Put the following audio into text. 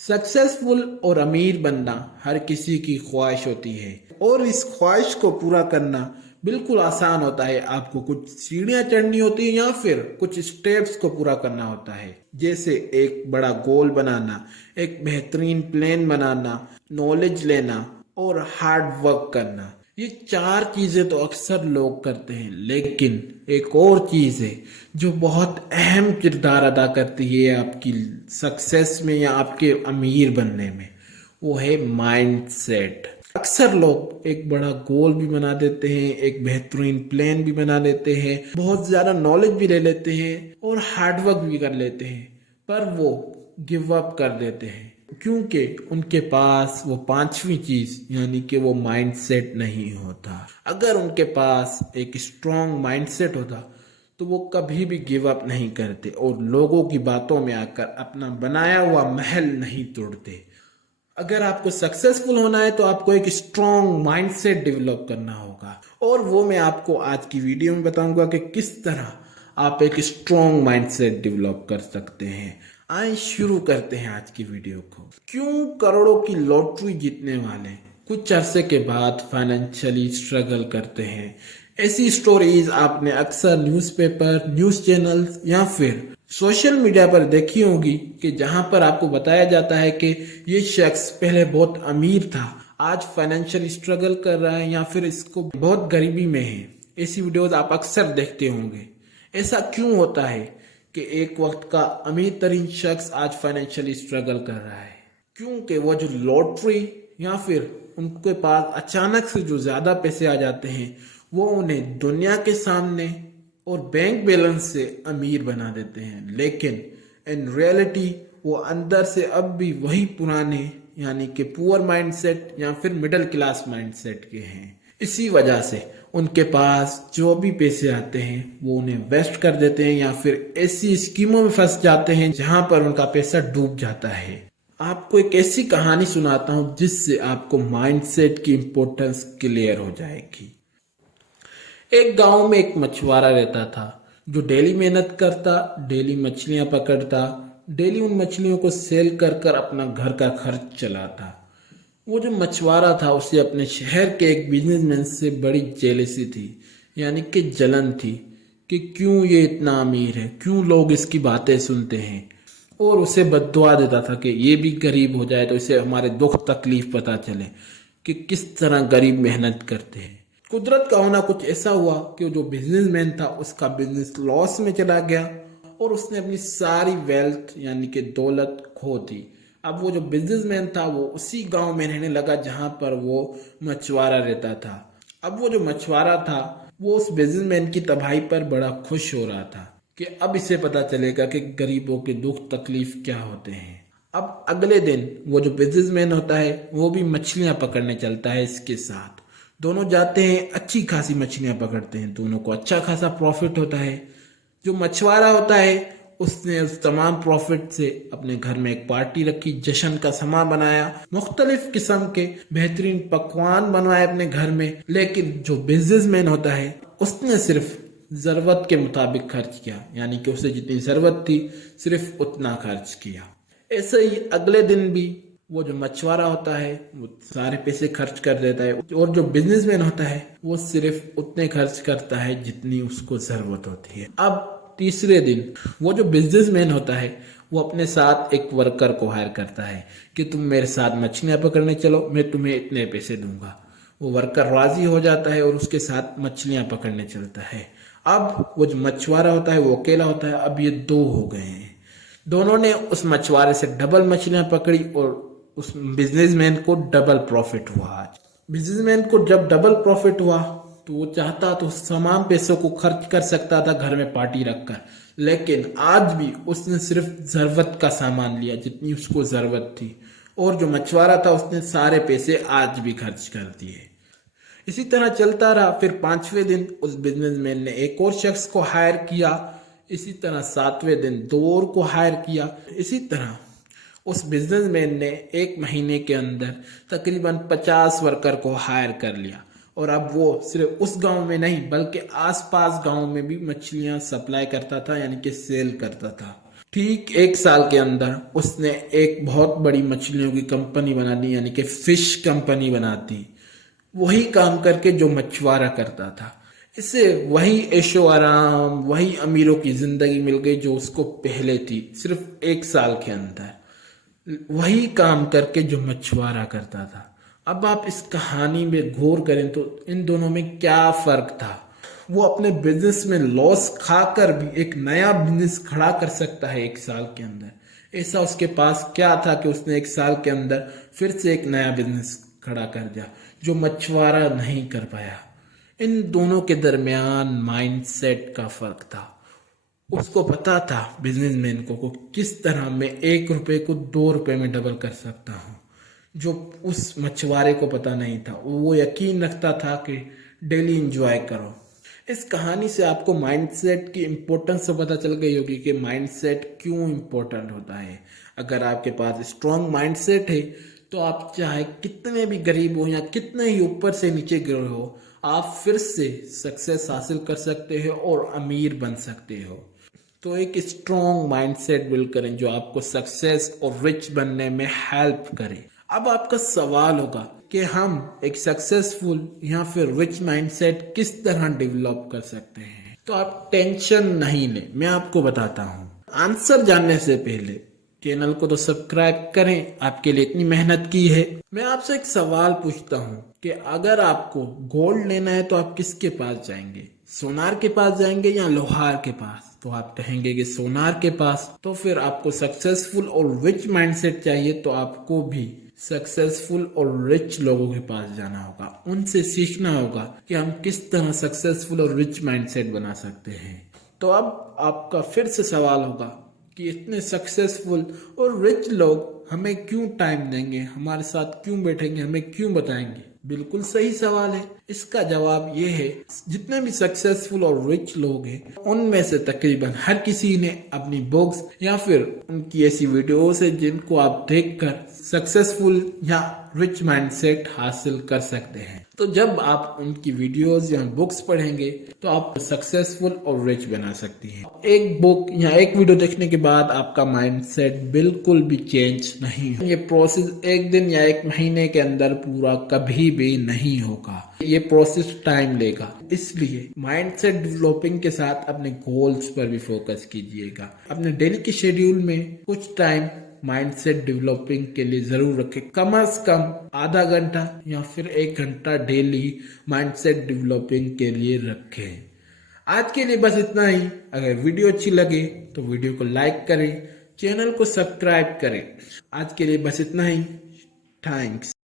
Successful और अमीर बनना हर किसी की ख्वाहिश होती है और इस ख्वाहिश को पूरा करना बिल्कुल आसान होता है। आपको कुछ सीढ़ियां चढ़नी होती है या फिर कुछ स्टेप्स को पूरा करना होता है, जैसे एक बड़ा गोल बनाना, एक बेहतरीन प्लान बनाना, नॉलेज लेना और हार्ड वर्क करना। ये चार चीजें तो अक्सर लोग करते हैं, लेकिन एक और चीज है जो बहुत अहम किरदार अदा करती है आपकी सक्सेस में या आपके अमीर बनने में। वो है माइंड सेट। अक्सर लोग एक बड़ा गोल भी बना देते हैं, एक बेहतरीन प्लान भी बना लेते हैं, बहुत ज्यादा नॉलेज भी ले लेते हैं और हार्डवर्क भी कर लेते हैं, पर वो गिव अप कर देते हैं क्योंकि उनके पास वो पांचवी चीज यानी कि वो माइंडसेट नहीं होता। अगर उनके पास एक स्ट्रॉन्ग माइंडसेट होता तो वो कभी भी गिव अप नहीं करते और लोगों की बातों में आकर अपना बनाया हुआ महल नहीं तोड़ते। अगर आपको सक्सेसफुल होना है तो आपको एक स्ट्रॉन्ग माइंडसेट डेवलप करना होगा और वो मैं आपको आज की वीडियो में बताऊंगा कि किस तरह आप एक स्ट्रॉन्ग माइंडसेट डेवलप कर सकते हैं। आइए शुरू करते हैं आज की वीडियो को। क्यों करोड़ों की लॉटरी जीतने वाले कुछ अरसे के बाद फाइनेंशियली स्ट्रगल करते हैं? ऐसी स्टोरीज आपने अक्सर न्यूज़पेपर, न्यूज़ चैनल्स या फिर सोशल मीडिया पर देखी होगी कि जहां पर आपको बताया जाता है कि ये शख्स पहले बहुत अमीर था, आज फाइनेंशियल स्ट्रगल कर रहा है या फिर इसको बहुत गरीबी में है। ऐसी वीडियोस आप अक्सर देखते होंगे। ऐसा क्यों होता है कि एक वक्त का अमीर तरीन शख्स आज फाइनेंशियली स्ट्रगल कर रहा है? क्योंकि वो जो लॉटरी या फिर उनके पास अचानक से जो ज्यादा पैसे आ जाते हैं वो उन्हें दुनिया के सामने और बैंक बैलेंस से अमीर बना देते हैं, लेकिन इन रियलिटी वो अंदर से अब भी वही पुराने यानी कि पुअर माइंडसेट या फिर मिडिल क्लास माइंडसेट के हैं। इसी वजह से उनके पास जो भी पैसे आते हैं वो उन्हें वेस्ट कर देते हैं या फिर ऐसी स्कीमों में फंस जाते हैं जहां पर उनका पैसा डूब जाता है। आपको एक ऐसी कहानी सुनाता हूं जिससे आपको माइंडसेट की इंपॉर्टेंस क्लियर हो जाएगी। एक गांव में एक मछुआरा रहता था जो डेली मेहनत करता, डेली मछलियां पकड़ता, डेली उन मछलियों को सेल कर कर अपना घर का खर्च चलाता। वो जो मछुआरा था उसे अपने शहर के एक बिजनेसमैन से बड़ी जेलसी थी, यानी कि जलन थी कि क्यों ये इतना अमीर है, क्यों लोग इसकी बातें सुनते हैं, और उसे बद्दुआ देता था कि ये भी गरीब हो जाए तो इसे हमारे दुख तकलीफ पता चले कि किस तरह गरीब मेहनत करते हैं। कुदरत का होना कुछ ऐसा हुआ कि जो बिजनेसमैन था उसका बिजनेस लॉस में चला गया और उसने अपनी सारी वेल्थ यानी कि दौलत खो दी। अब वो जो बिजनेसमैन था वो उसी गांव में रहने लगा जहां पर वो मछुआरा रहता था। अब वो जो मछुआरा था वो उस बिजनेसमैन की तबाही पर बड़ा खुश हो रहा था कि अब इसे पता चलेगा कि गरीबों के दुख तकलीफ क्या होते हैं। अब अगले दिन वो जो बिजनेसमैन होता है वो भी मछलियां पकड़ने चलता है इसके साथ। दोनों जाते हैं, अच्छी खासी मछलियां पकड़ते हैं, दोनों को अच्छा खासा प्रॉफिट होता है। जो मछुआरा होता है उसने उस तमाम प्रॉफिट से अपने घर में एक पार्टी रखी, जश्न का समा बनाया, मुख्तलिफ किस्म के बेहतरीन पकवान बनवाए अपने घर में। लेकिन जो बिजनेसमैन होता है उसने सिर्फ जरूरत के मुताबिक खर्च किया, यानी कि उसे जितनी जरूरत थी सिर्फ उतना खर्च किया। ऐसे ही अगले दिन भी वो जो मछुआरा होता है वो सारे पैसे खर्च कर देता है और जो बिजनेसमैन होता है वो सिर्फ उतने खर्च करता है जितनी उसको जरूरत होती है। अब तीसरे दिन वो जो बिजनेसमैन होता है वो अपने साथ एक वर्कर को हायर करता है कि तुम मेरे साथ मछलियां पकड़ने चलो, मैं तुम्हें इतने पैसे दूंगा। वो वर्कर राजी हो जाता है और उसके साथ मछलियां पकड़ने चलता है। अब वो जो मछुआरा होता है वो अकेला होता है, अब ये दो हो गए हैं। दोनों ने उस मछुआरे से डबल मछलियां पकड़ी और उस बिजनेसमैन को डबल प्रॉफिट हुआ। आज बिजनेसमैन को जब डबल प्रॉफिट हुआ तो वो चाहता तो तमाम पैसों को खर्च कर सकता था घर में पार्टी रखकर, लेकिन आज भी उसने सिर्फ जरूरत का सामान लिया जितनी उसको जरूरत थी, और जो मछुआरा था उसने सारे पैसे आज भी खर्च कर दिए। इसी तरह चलता रहा। फिर पांचवें दिन उस बिजनेसमैन ने एक और शख्स को हायर किया, इसी तरह सातवें दिन दो और को हायर किया। इसी तरह उस बिजनेसमैन ने एक महीने के अंदर तकरीबन 50 वर्कर को हायर कर लिया और अब वो सिर्फ उस गांव में नहीं बल्कि आसपास गांव में भी मछलियां सप्लाई करता था, यानी कि सेल करता था। ठीक 1 साल के अंदर उसने एक बहुत बड़ी मछलियों की कंपनी बना दी, यानी कि फिश कंपनी बना दी। वही काम करके जो मछुआरा करता था। इससे वही ऐशो आराम, वही अमीरों की जिंदगी मिल गई जो उसको पहले थी, सिर्फ 1 साल के अंदर। वही काम करके जो मछुआरा करता था। अब आप इस कहानी में गौर करें तो इन दोनों में क्या फर्क था। वो अपने बिजनेस में लॉस खाकर भी एक नया बिजनेस खड़ा कर सकता है 1 साल के अंदर। ऐसा उसके पास क्या था कि उसने 1 साल के अंदर फिर से एक नया बिजनेस खड़ा कर दिया, जो मछुआरा नहीं कर पाया। इन दोनों के दरमियान माइंडसेट का फर्क था। उसको पता था बिजनेसमैन को किस तरह मैं 1 रुपए को 2 रुपए में डबल कर सकता हूँ, जो उस मछुआरे को पता नहीं था। वो यकीन रखता था कि डेली इंजॉय करो। इस कहानी से आपको माइंडसेट की इम्पोर्टेंस तो पता चल गई होगी कि माइंडसेट क्यों इम्पोर्टेंट होता है। अगर आपके पास स्ट्रॉन्ग माइंडसेट है तो आप चाहे कितने भी गरीब हो या कितने ही ऊपर से नीचे गिरे हो, आप फिर से सक्सेस हासिल कर सकते हो और अमीर बन सकते हो। तो एक स्ट्रॉन्ग माइंडसेट बिल्ड करें जो आपको सक्सेस और रिच बनने में हेल्प करे। अब आपका सवाल होगा कि हम एक सक्सेसफुल या फिर रिच माइंडसेट किस तरह डेवलप कर सकते हैं। तो आप टेंशन नहीं लें, मैं आपको बताता हूँ। आंसर जानने से पहले चैनल को तो सब्सक्राइब करें, आपके लिए इतनी मेहनत की है। मैं आपसे एक सवाल पूछता हूँ कि अगर आपको गोल्ड लेना है तो आप किसके पास जाएंगे? सोनार के पास जाएंगे या लोहार के पास? तो आप कहेंगे कि सोनार के पास। तो फिर आपको सक्सेसफुल और रिच माइंडसेट चाहिए तो आपको भी सक्सेसफुल और रिच लोगों के पास जाना होगा। उनसे सीखना होगा कि हम किस तरह सक्सेसफुल और रिच माइंडसेट बना सकते हैं। तो अब आपका फिर से सवाल होगा कि इतने सक्सेसफुल और रिच लोग हमें क्यों टाइम देंगे, हमारे साथ क्यों बैठेंगे, हमें क्यों बताएंगे? बिल्कुल सही सवाल है। इसका जवाब ये है, जितने भी सक्सेसफुल और रिच लोग हैं उनमें से तकरीबन हर किसी ने अपनी बुक्स या फिर उनकी ऐसी वीडियोस है जिनको आप देखकर सक्सेसफुल या रिच माइंडसेट हासिल कर सकते हैं। तो जब आप उनकी वीडियोस या बुक्स पढ़ेंगे तो आप सक्सेसफुल और रिच बना सकती हैं। एक बुक या एक वीडियो देखने के बाद आपका माइंडसेट बिल्कुल भी चेंज नहीं। ये प्रोसेस एक दिन या एक महीने के अंदर पूरा कभी भी नहीं होगा। ये प्रोसेस टाइम लेगा। इसलिए माइंडसेट डेवलपिंग के साथ अपने गोल्स पर भी फोकस कीजिएगा। अपने डेली के शेड्यूल में कुछ टाइम माइंडसेट डेवलपिंग के लिए जरूर रखें। कम से कम आधा घंटा या फिर 1 घंटा डेली माइंडसेट डेवलपिंग के लिए रखें। आज के लिए बस इतना ही। अगर वीडियो अच्छी लगे तो वीडियो को लाइक करें, चैनल को सब्सक्राइब करें। आज के लिए बस इतना ही। थैंक्स।